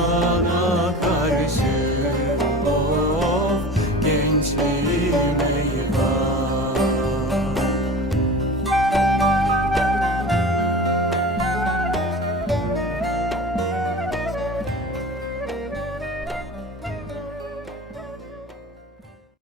düşmana karşı oh, Of gençliğime